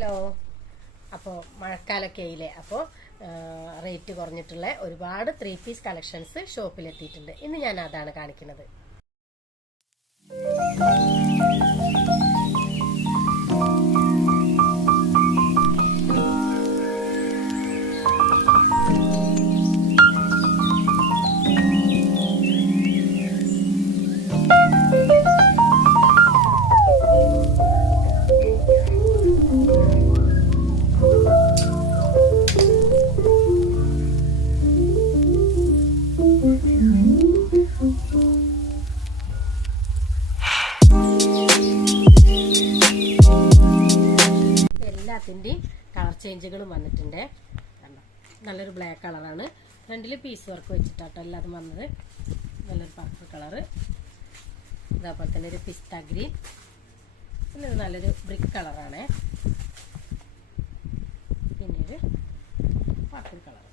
Hello. അപ്പോൾ മഴക്കാലമൊക്കെ ആയില്ലേ, അപ്പോൾ റേറ്റ് കുറഞ്ഞിട്ടുള്ള ഒരുപാട് 3 പീസ് കളക്ഷൻസ് ഷോപ്പിലെത്തിയിട്ടുണ്ട്. ഇന്ന് ഞാൻ അതാണ് കാണിക്കുന്നത്. എല്ലാത്തിൻ്റെയും കളർ ചേഞ്ചുകളും വന്നിട്ടുണ്ട്. നല്ലൊരു ബ്ലാക്ക് കളറാണ്. ഫ്രണ്ടിൽ പീസ് വർക്ക് വെച്ചിട്ടാട്ടോ എല്ലാതും വന്നത്. നല്ലൊരു പർപ്പിൾ കളറ്, അതേപോലെ തന്നെ ഒരു പിസ്ത ഗ്രീൻ, പിന്നെ നല്ലൊരു ബ്രിക്ക് കളറാണ്, പിന്നെ ഒരു പർപ്പിൾ കളർ.